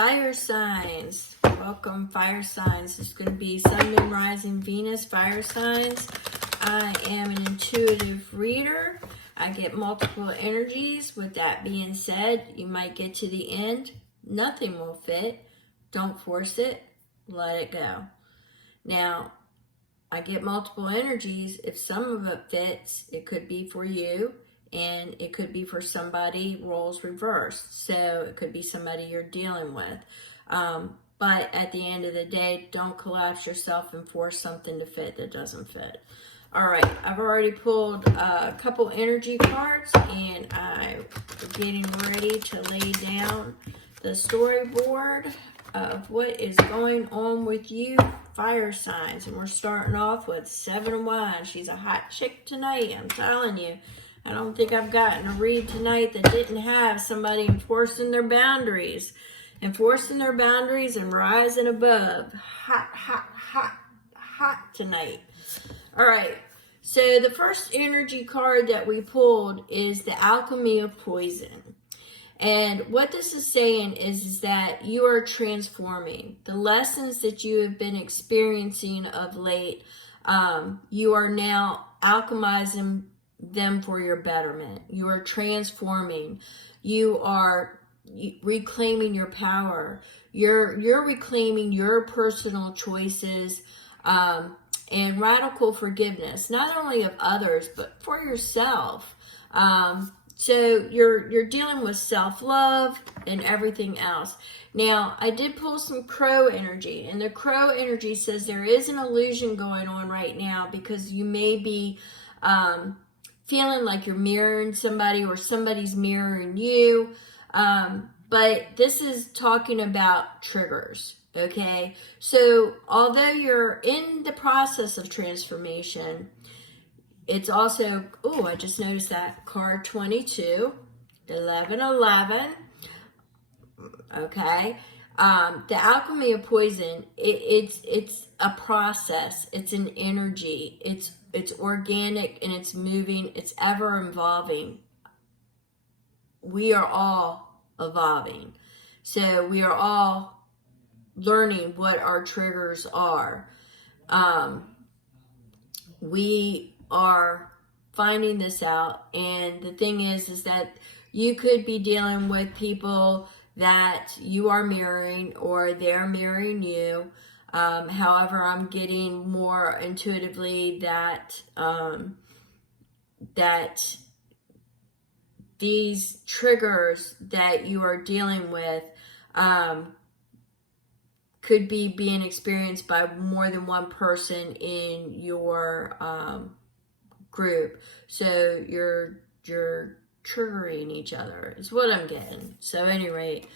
Fire signs. Welcome, fire signs. It's going to be Sun, Moon, Rising, Venus, fire signs. I am an intuitive reader. I get multiple energies. With that being said, you might get to the end. Nothing will fit. Don't force it. Let it go. Now, I get multiple energies. If some of it fits, it could be for you. And it could be for somebody, roles reversed. So it could be somebody you're dealing with. But at the end of the day, don't collapse yourself and force something to fit that doesn't fit. All right, I've already pulled a couple energy cards, and I'm getting ready to lay down the storyboard of what is going on with you, fire signs. And we're starting off with Seven of Wands. She's a hot chick tonight, I'm telling you. I don't think I've gotten a read tonight that didn't have somebody enforcing their boundaries. Enforcing their boundaries and rising above. Hot, hot, hot, hot tonight. All right. So the first energy card that we pulled is the Alchemy of Poison. And what this is saying is that you are transforming. The lessons that you have been experiencing of late, you are now alchemizing them for your betterment. You are transforming. You are reclaiming your power. You're reclaiming your personal choices and radical forgiveness, not only of others but for yourself. So you're dealing with self-love and everything else. Now, I did pull some crow energy, and the crow energy says there is an illusion going on right now because you may be feeling like you're mirroring somebody or somebody's mirroring you. But this is talking about triggers, okay? So although you're in the process of transformation, it's also, oh, I just noticed that card 22, 1111, okay? The Alchemy of Poison, it's a process, it's an energy, it's organic and it's moving, it's ever evolving. We are all evolving. So we are all learning what our triggers are. We are finding this out, and the thing is that you could be dealing with people that you are mirroring or they're mirroring you. However, I'm getting more intuitively that that these triggers that you are dealing with could be being experienced by more than one person in your group. So you're triggering each other is what I'm getting. So at any rate,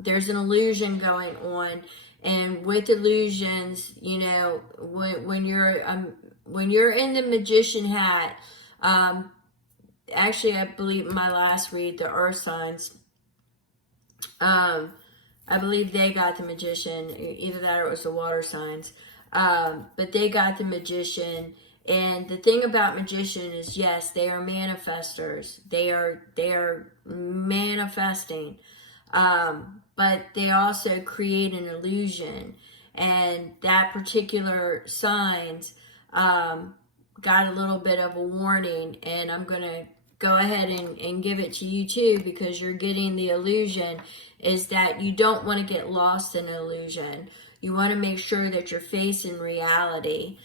there's an illusion going on. And with illusions, you know, when you're in the magician hat, actually, I believe my last read, the earth signs, I believe they got the magician, either that or it was the water signs, but they got the magician. And the thing about magician is, yes, they are manifestors. They are manifesting. But they also create an illusion, and that particular signs got a little bit of a warning, and I'm going to go ahead and give it to you too, because you're getting the illusion is that you don't want to get lost in an illusion. You want to make sure that you're facing reality.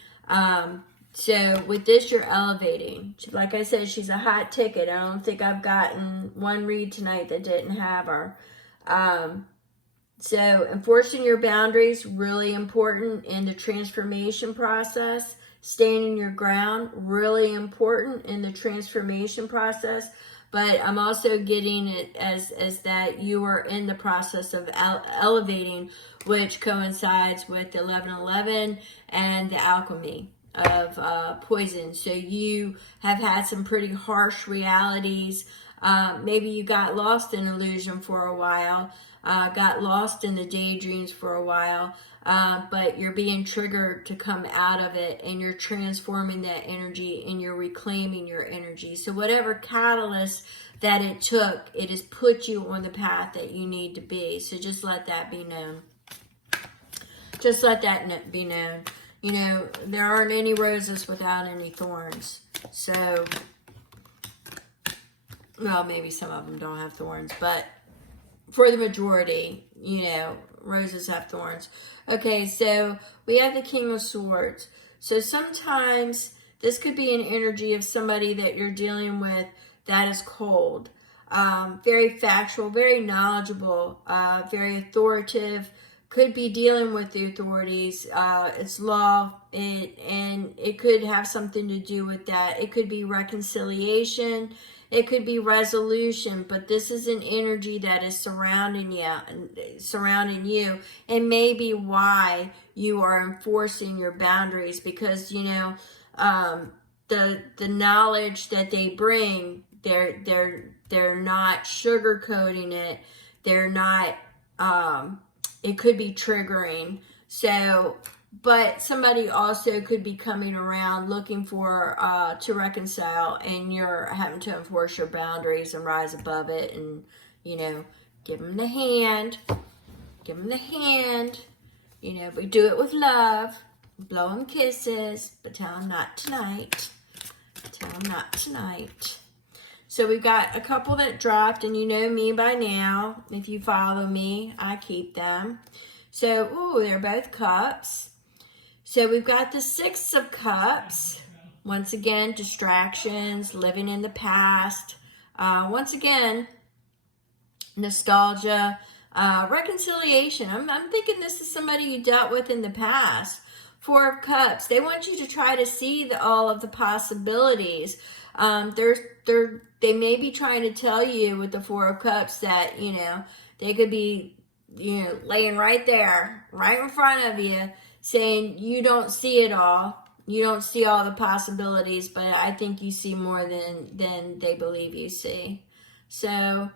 So with this, you're elevating. Like I said, she's a hot ticket. I don't think I've gotten one read tonight that didn't have her. So enforcing your boundaries, really important in the transformation process. Standing your ground, really important in the transformation process. But I'm also getting it as that you are in the process of elevating, which coincides with the 1111 and the alchemy of poison. So you have had some pretty harsh realities Maybe you got lost in illusion for a while, got lost in the daydreams for a while, but you're being triggered to come out of it, and you're transforming that energy and you're reclaiming your energy. So whatever catalyst that it took, it has put you on the path that you need to be. So just let that be known. Just let that be known. You know, there aren't any roses without any thorns. So, well, maybe some of them don't have thorns, but for the majority, you know, roses have thorns. Okay, so we have the King of Swords. So sometimes this could be an energy of somebody that you're dealing with that is cold, very factual, very knowledgeable, very authoritative, could be dealing with the authorities. It's law, and it could have something to do with that. It could be reconciliation. It could be resolution, but this is an energy that is surrounding you, and maybe why you are enforcing your boundaries, because, you know, the knowledge that they bring, they're not sugarcoating it. They're not, it could be triggering. So, but somebody also could be coming around looking for, to reconcile, and you're having to enforce your boundaries and rise above it, and, you know, give them the hand. Give them the hand. You know, but do it with love. Blow them kisses, but tell them not tonight. Tell them not tonight. So we've got a couple that dropped, and you know me by now. If you follow me, I keep them. So, ooh, they're both cups. So we've got the Six of Cups. Once again, distractions, living in the past. Once again, nostalgia, reconciliation. I'm thinking this is somebody you dealt with in the past. Four of Cups. They want you to try to see all of the possibilities. They may be trying to tell you with the Four of Cups that, you know, they could be, you know, laying right there, right in front of you, saying you don't see it all. You don't see all the possibilities, but I think you see more than they believe you see. So,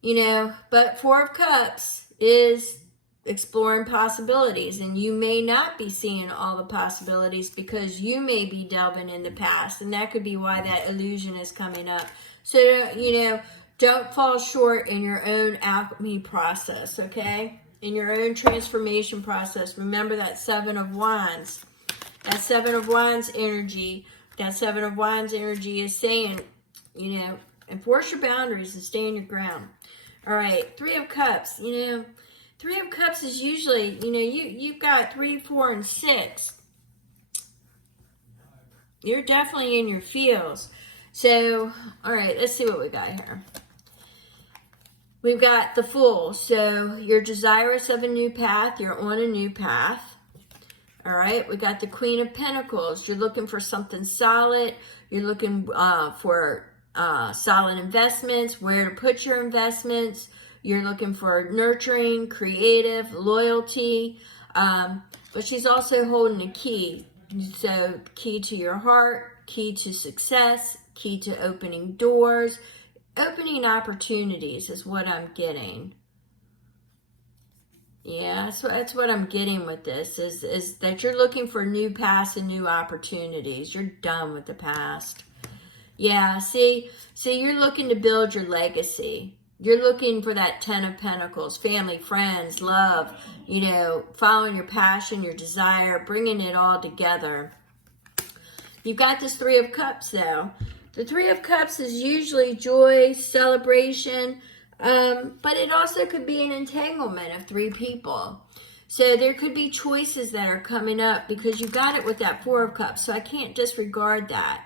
you know, but Four of Cups is exploring possibilities, and you may not be seeing all the possibilities because you may be delving in the past, and that could be why that illusion is coming up. So, you know, don't fall short in your own alchemy process, okay? In your own transformation process. Remember that Seven of Wands. That Seven of Wands energy. That Seven of Wands energy is saying, you know, enforce your boundaries and stay in your ground. All right, Three of Cups. You know, Three of Cups is usually, you know, you've got 3, 4, and 6. You're definitely in your feels. So, all right, let's see what we got here. We've got the Fool. So you're desirous of a new path. You're on a new path. All right. We got the Queen of Pentacles. You're looking for something solid. You're looking for solid investments, where to put your investments. You're looking for nurturing, creative, loyalty. But she's also holding a key. So key to your heart, key to success, key to opening doors. Opening opportunities is what I'm getting. Yeah, that's what I'm getting with this, is that you're looking for new paths and new opportunities. You're done with the past. Yeah, see, you're looking to build your legacy. You're looking for that Ten of Pentacles, family, friends, love, you know, following your passion, your desire, bringing it all together. You've got this Three of Cups, though. The Three of Cups is usually joy, celebration, but it also could be an entanglement of 3 people. So there could be choices that are coming up because you got it with that Four of Cups, so I can't disregard that.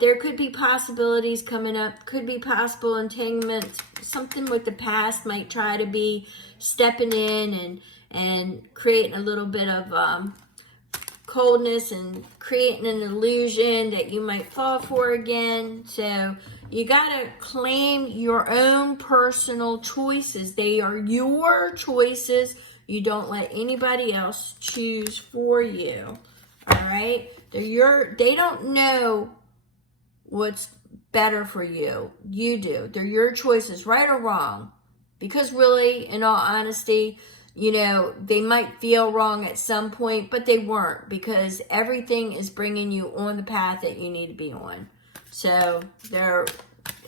There could be possibilities coming up, could be possible entanglements. Something with the past might try to be stepping in and creating a little bit of coldness and creating an illusion that you might fall for again. So you got to claim your own personal choices. They are your choices. You don't let anybody else choose for you. All right? They don't know what's better for you. You do. They're your choices, right or wrong. Because really, in all honesty, you know, they might feel wrong at some point, but they weren't, because everything is bringing you on the path that you need to be on. So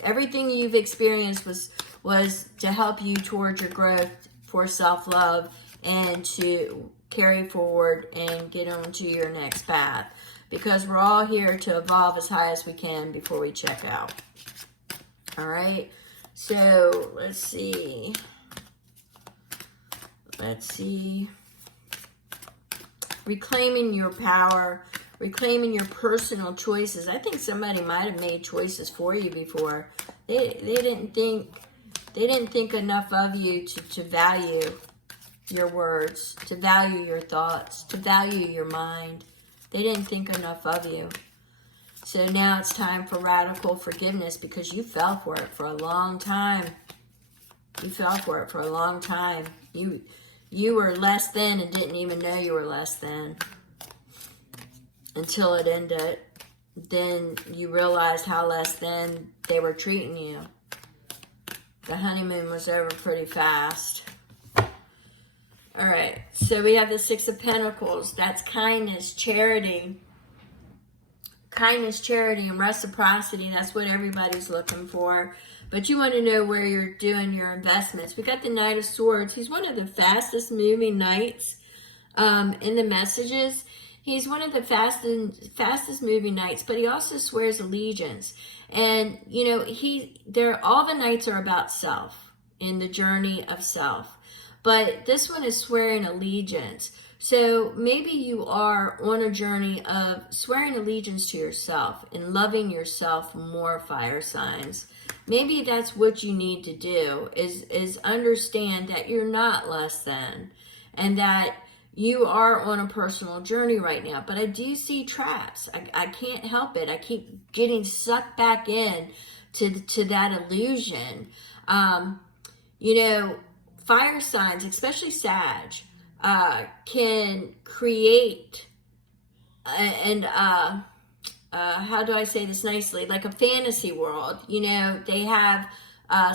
everything you've experienced was to help you towards your growth for self-love and to carry forward and get on to your next path. Because we're all here to evolve as high as we can before we check out. All right. So let's see. Reclaiming your power, reclaiming your personal choices. I think somebody might have made choices for you before. They didn't think enough of you to value your words, to value your thoughts, to value your mind. They didn't think enough of you. So now it's time for radical forgiveness, because you fell for it for a long time. You fell for it for a long time. You were less than and didn't even know you were less than until it ended. Then you realized how less than they were treating you. The honeymoon was over pretty fast. All right, so we have the Six of Pentacles. That's kindness, charity. Kindness, charity, and reciprocity. That's what everybody's looking for. But you want to know where you're doing your investments. We got the Knight of Swords. He's one of the fastest moving knights in the messages. He's one of the fastest moving knights, but he also swears allegiance. And, you know, all the knights are about self, in the journey of self. But this one is swearing allegiance. So maybe you are on a journey of swearing allegiance to yourself and loving yourself more, fire signs. Maybe that's what you need to do, is understand that you're not less than, and that you are on a personal journey right now. But I do see traps. I can't help it. I keep getting sucked back in to that illusion. You know, fire signs, especially Sag, can create how do I say this nicely? Like a fantasy world. You know, they have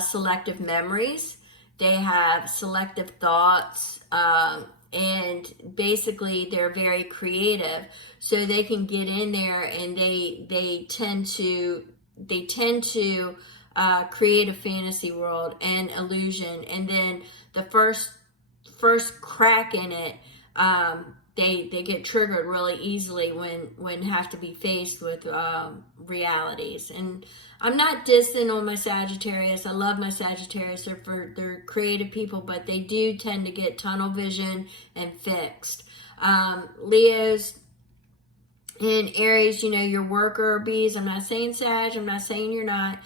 selective memories. They have selective thoughts. And basically they're very creative. So they can get in there and they tend to create a fantasy world and illusion. And then the first crack in it, they get triggered really easily when have to be faced with realities. And I'm not dissing on my Sagittarius. I love my Sagittarius. They're creative people, but they do tend to get tunnel vision and fixed. Leos and Aries, you know, your worker bees. I'm not saying Sag. I'm not saying you're not.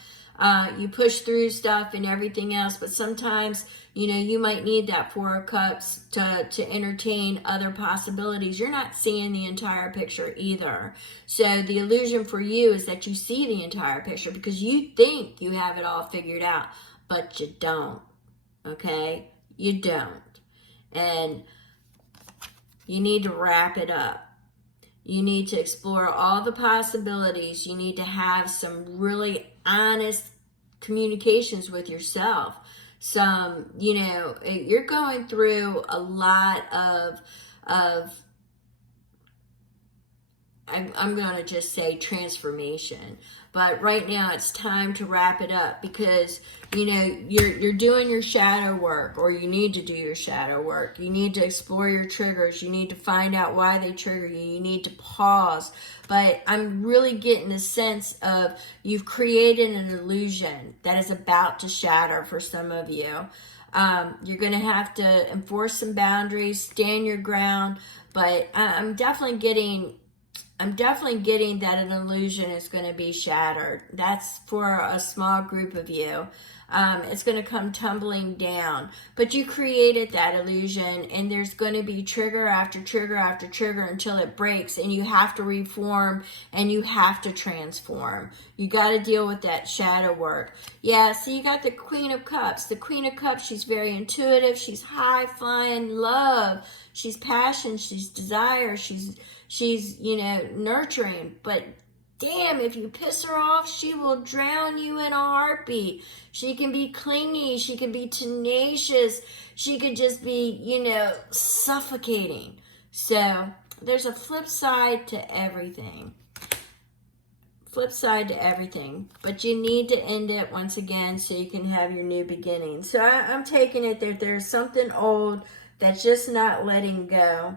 You push through stuff and everything else, but sometimes, you know, you might need that Four of Cups to entertain other possibilities. You're not seeing the entire picture either. So the illusion for you is that you see the entire picture because you think you have it all figured out, but you don't, okay? You don't. And you need to wrap it up. You need to explore all the possibilities. You need to have some really honest communications with yourself. Some, you know, you're going through a lot of I'm going to just say transformation. But right now it's time to wrap it up because, you know, you're doing your shadow work, or you need to do your shadow work. You need to explore your triggers. You need to find out why they trigger you. You need to pause. But I'm really getting the sense of you've created an illusion that is about to shatter for some of you. You're going to have to enforce some boundaries, stand your ground. But I'm definitely getting that an illusion is going to be shattered. That's for a small group of you. It's going to come tumbling down. But you created that illusion, and there's going to be trigger after trigger after trigger until it breaks, and you have to reform, and you have to transform. You got to deal with that shadow work. Yeah, so you got the Queen of Cups. The Queen of Cups, she's very intuitive. She's high-flying love. She's passion. She's desire. She's, you know, nurturing. But damn, if you piss her off, she will drown you in a heartbeat. She can be clingy. She can be tenacious. She could just be, you know, suffocating. So there's a flip side to everything. Flip side to everything. But you need to end it once again so you can have your new beginning. So I'm taking it that there's something old that's just not letting go.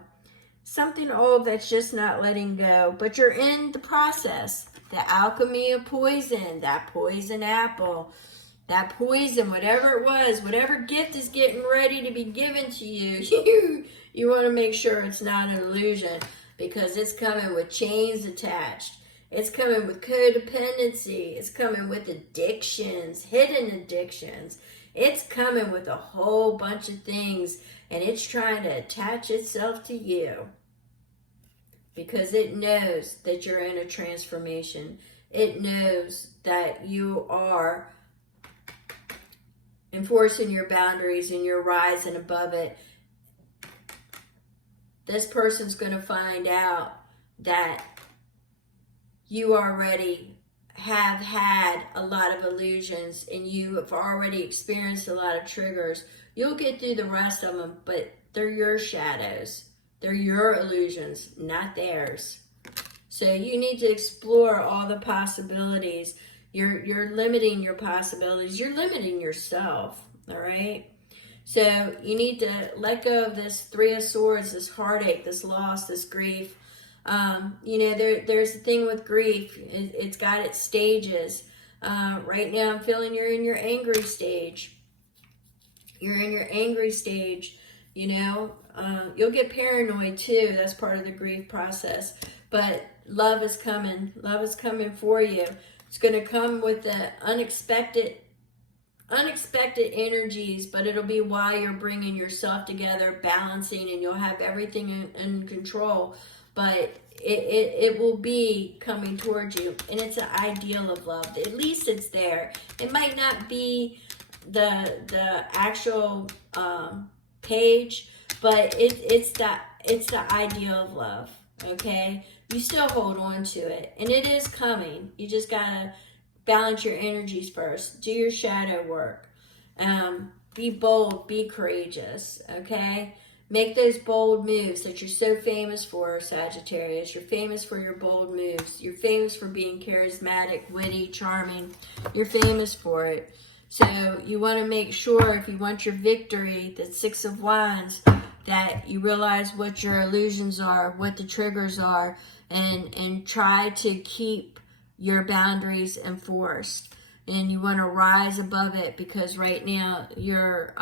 Something old that's just not letting go, but you're in the process. The alchemy of poison, that poison apple, that poison, whatever it was, whatever gift is getting ready to be given to you, you want to make sure it's not an illusion, because it's coming with chains attached. It's coming with codependency. It's coming with addictions, hidden addictions. It's coming with a whole bunch of things, and it's trying to attach itself to you because it knows that you're in a transformation. It knows that you are enforcing your boundaries and you're rising above it. This person's going to find out that you already have had a lot of illusions and you have already experienced a lot of triggers. You'll get through the rest of them, but they're your shadows. They're your illusions, not theirs. So you need to explore all the possibilities. You're limiting your possibilities. You're limiting yourself, all right? So you need to let go of this Three of Swords, this heartache, this loss, this grief. You know, there's a thing with grief. It's got its stages. Right now I'm feeling you're in your angry stage. You're in your angry stage, you know. You'll get paranoid too. That's part of the grief process. But love is coming. Love is coming for you. It's going to come with the unexpected energies, but it'll be while you're bringing yourself together, balancing, and you'll have everything in control. But it will be coming towards you, and it's an ideal of love. At least it's there. It might not be the actual page, but it's the ideal of love. Okay, you still hold on to it, and it is coming. You just gotta balance your energies first. Do your shadow work. Be bold. Be courageous. Okay. Make those bold moves that you're so famous for, Sagittarius. You're famous for your bold moves. You're famous for being charismatic, witty, charming. You're famous for it. So you want to make sure, if you want your victory, the Six of Wands, that you realize what your illusions are, what the triggers are, and try to keep your boundaries enforced. And you want to rise above it, because right now you're...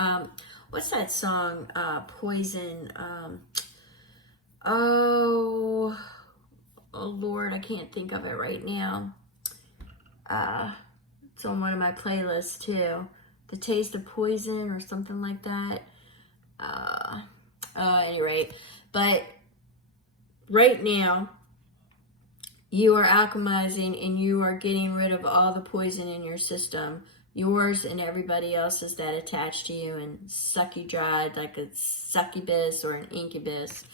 what's that song? Poison. Oh Lord, I can't think of it right now. It's on one of my playlists too. The Taste of Poison or something like that. At any rate, but right now you are alchemizing and you are getting rid of all the poison in your system. Yours and everybody else's that attach to you and suck you dry like a succubus or an incubus.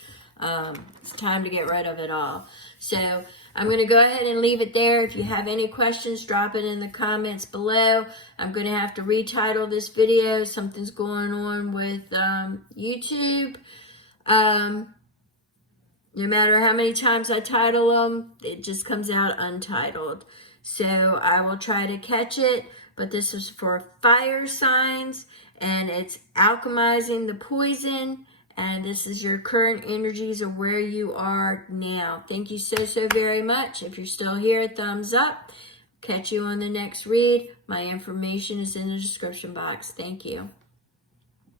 It's time to get rid of it all. So I'm going to go ahead and leave it there. If you have any questions, drop it in the comments below. I'm going to have to retitle this video. Something's going on with YouTube. No matter how many times I title them, it just comes out untitled. So I will try to catch it. But this is for fire signs, and it's alchemizing the poison, and this is your current energies of where you are now. Thank you so very much. If you're still here, thumbs up. Catch you on the next read. My information is in the description box. Thank you.